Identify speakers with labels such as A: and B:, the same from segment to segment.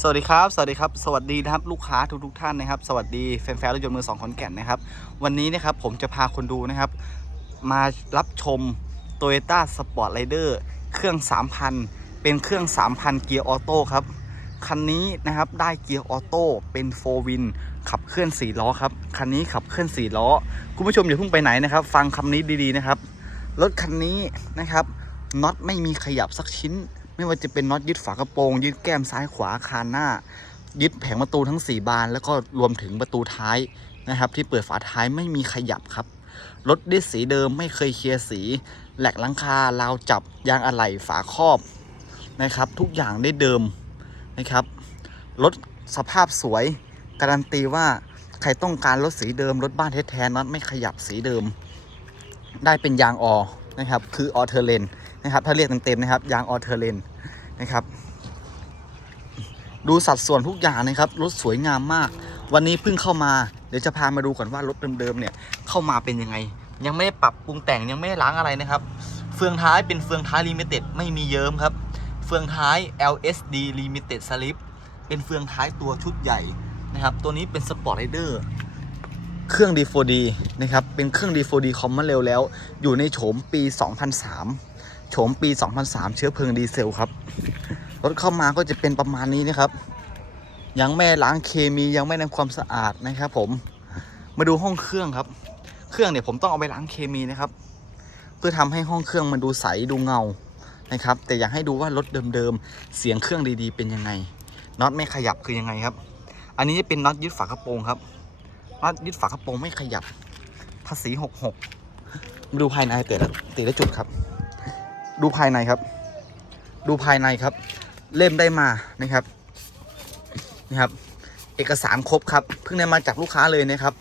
A: สวัสดีครับ สวัสดีครับ สวัสดีนะครับลูกค้าทุกทุกๆท่านนะครับ สวัสดีแฟนๆรถยนต์มือสองขอนแก่นนะครับ วันนี้นะครับผมจะพาคนดูนะครับ มารับชม Toyota Sport Rider เครื่อง 3,000 เป็นเครื่อง 3,000 เกียร์ออโต้ครับ คันนี้นะครับได้เกียร์ออโต้เป็น4 win ขับเคลื่อน 4 ล้อครับ คันนี้ขับเคลื่อน 4 ล้อ คุณผู้ชมอย่าเพิ่งไปไหนนะครับ ฟังคำนี้ดีๆนะครับ รถคันนี้นะครับน็อตไม่มีขยับสักชิ้น ไม่ว่าจะเป็นน็อตยึดฝากระโปรงยึดแก้มซ้ายขวาคานหน้า ยึดแผงประตูทั้ง 4 บาน แล้วก็รวมถึงประตูท้ายนะครับ ที่เปิดฝาท้ายไม่มีขยับครับรถได้สีเดิมไม่เคยเคลียร์สี แหลกหลังคาราวจับยางอะไหล่ฝาครอบนะครับ ทุกอย่างได้เดิมนะครับรถสภาพสวย การันตีว่าใครต้องการรถสีเดิมรถบ้านแท้ๆน็อตไม่ขยับสีเดิม ได้เป็นยางออนะครับ คือออเทอร์เลน นะครับ ถ้าเรียกเต็มๆนะครับ ยางออเทอร์เลนนะครับ ดูสัดส่วนทุกอย่างนะครับ รถสวยงามมาก วันนี้เพิ่งเข้ามา เดี๋ยวจะพามาดูก่อนว่ารถเดิมๆเนี่ย เข้ามาเป็นยังไง ยังไม่ได้ปรับปรุงแต่งยังไม่ได้ล้างอะไรนะครับ เฟืองท้ายเป็นเฟืองท้ายลิมิเต็ดไม่มีเยิ้มครับ เฟืองท้าย LSD Limited Slip เป็นเฟืองท้ายตัวชุดใหญ่นะครับ ตัวนี้เป็น Sport Rider เครื่อง D4D นะครับ เป็นเครื่อง D4D คอมมาเร็วแล้ว อยู่ในโฉมปี 2003 โฉมปี 2003 เชื้อเพลิงดีเซลครับ รถเข้ามาก็จะเป็นประมาณนี้นะครับ ยังไม่ล้างเคมียังไม่ทำความสะอาดนะครับ ผม มาดูห้องเครื่องครับ เครื่องเนี่ยผมต้องเอาไปล้างเคมีนะครับ เพื่อทำให้ห้องเครื่องมันดูใสดูเงานะครับ แต่อยากให้ดูว่ารถเดิมๆ เสียงเครื่องดีๆ เป็นยังไง น็อตไม่ขยับคือยังไงครับ อันนี้จะเป็นน็อตยึดฝากระโปรงครับ น็อตยึดฝากระโปรงไม่ขยับ ภาษีหกหกมาดูภายในแต่ละแต่ละจุดครับ ดูภายในครับ ดูภายในครับ เล่มได้มานะครับนะครับ เอกสารครบครับเพิ่งได้มาจากลูกค้าเลยนะครับ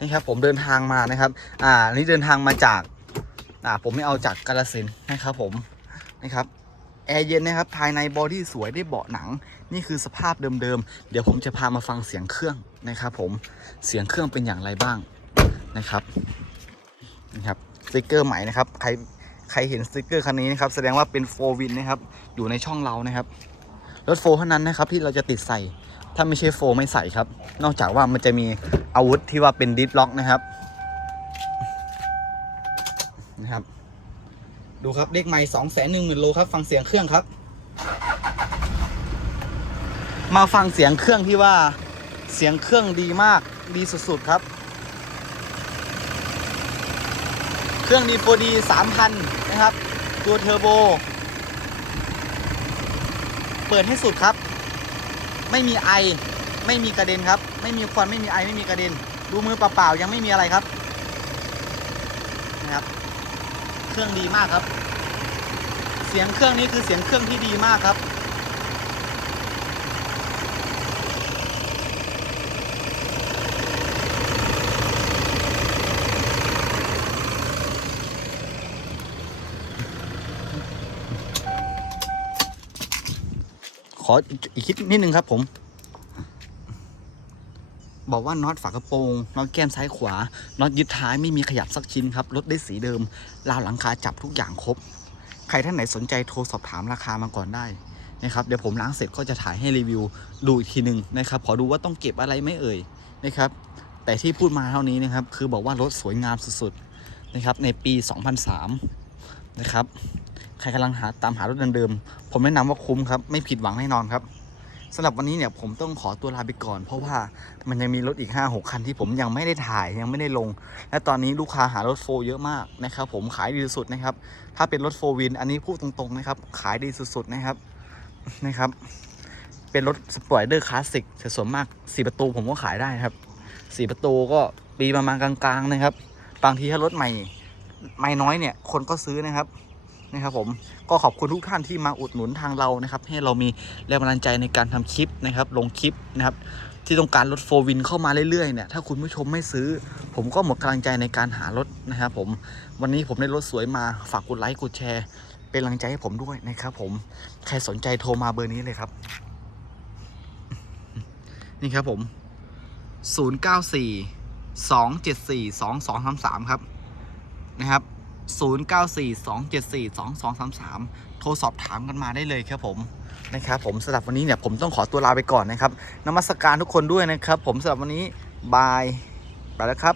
A: นี่ครับ ผมเดินทางมานะครับ อ่านี่เดินทางมาจากอ่าผมไม่เอาจากกาลสินนะครับผมนะครับแอร์เย็นนะครับภายในบอดี้สวยได้เบาะหนัง นี่คือสภาพเดิมๆ เดี๋ยวผมจะพามาฟังเสียงเครื่องนะครับผมเสียงเครื่องเป็นอย่างไรบ้างนะครับนะครับสติกเกอร์ใหม่นะครับ ใคร ใครเห็นสติกเกอร์คันนี้นะครับแสดงว่าเป็นโฟวินนะครับอยู่ในช่องเรานะครับรถโฟเท่านั้นนะครับที่เราจะติดใส่ ถ้าไม่ใช่โฟไม่ใส่ครับ นอกจากว่ามันจะมีอาวุธที่ว่าเป็นดิสล็อกนะครับนะครับดูครับเลขไม้สองแสนหนึ่งหมื่นโลครับฟังเสียงเครื่องครับ มาฟังเสียงเครื่องที่ว่าเสียงเครื่องดีมากดีสุดๆครับ เครื่องดีโฟดีสามพันนะครับ ตัวเทอร์โบ เปิดให้สุดครับ ไม่มีไอ ไม่มีกระเด็นครับ ไม่มีควัน ไม่มีไอ ไม่มีกระเด็น ดูมือเปล่าๆ ยังไม่มีอะไรครับ นะครับ เครื่องดีมากครับ เสียงเครื่องนี้คือเสียงเครื่องที่ดีมากครับ ขออีกคิดนิดนึงครับผม บอกว่าน็อตฝากระโปรงน็อตแก้มซ้ายขวาน็อตยึดท้ายไม่มีขยับสักชิ้นครับรถได้สีเดิมราวหลังคาจับทุกอย่างครบ ใครท่านไหนสนใจโทรสอบถามราคามาก่อนได้นะครับเดี๋ยวผมล้างเสร็จก็จะถ่ายให้รีวิวดูอีกทีหนึ่งนะครับ ขอดูว่าต้องเก็บอะไรไม่เอ่ยนะครับ แต่ที่พูดมาเท่านี้นะครับ คือบอกว่ารถสวยงามสุดๆนะครับ ในปี 2003 นะครับ ใครกำลังหาตามหารถเดิมๆผมแนะนำว่าคุ้มครับ ไม่ผิดหวังแน่นอนครับสำหรับวันนี้เนี่ยผมต้องขอตัวลาไปก่อน เพราะว่ามันยังมีรถอีก 5 6 คันที่ผมยังไม่ได้ถ่ายยังไม่ได้ลง และตอนนี้ลูกค้าหารถโฟเยอะมากนะครับผมขายดีสุดๆนะครับ ถ้าเป็นรถโฟวินอันนี้พูดตรงๆนะครับ ขายดีสุดๆนะครับนะครับ เป็นรถสปอร์ตเดอร์คลาสสิกส่วนมาก 4 ประตูผมก็ขายได้ครับ 4 ประตูก็ปีประมาณกลางๆนะครับ บางทีถ้ารถใหม่ ไม่น้อยเนี่ยคนก็ซื้อนะครับนะครับผมก็ขอบคุณทุกท่านที่มาอุดหนุนทางเรานะครับ ให้เรามีแรงบันดาลใจในการทำคลิปนะครับ ลงคลิปนะครับ ที่ต้องการรถโฟวินเข้ามาเรื่อยๆเนี่ยถ้าคุณผู้ชมไม่ซื้อ ผมก็หมดกำลังใจในการหารถนะครับผมวันนี้ผมได้รถสวยมาฝากกดไลค์กดแชร์ เป็นกำลังใจให้ผมด้วยนะครับผมใครสนใจโทรมาเบอร์นี้เลยครับ นี่ครับผม 094 274 2233 ครับ นะครับ 0942742233 โทรสอบถามกันมาได้เลยครับผมนะครับผมสำหรับวันนี้เนี่ยผมต้องขอตัวลาไปก่อนนะครับนมัสการทุกคนด้วยนะครับ ผมสำหรับวันนี้บายไปแล้วครับ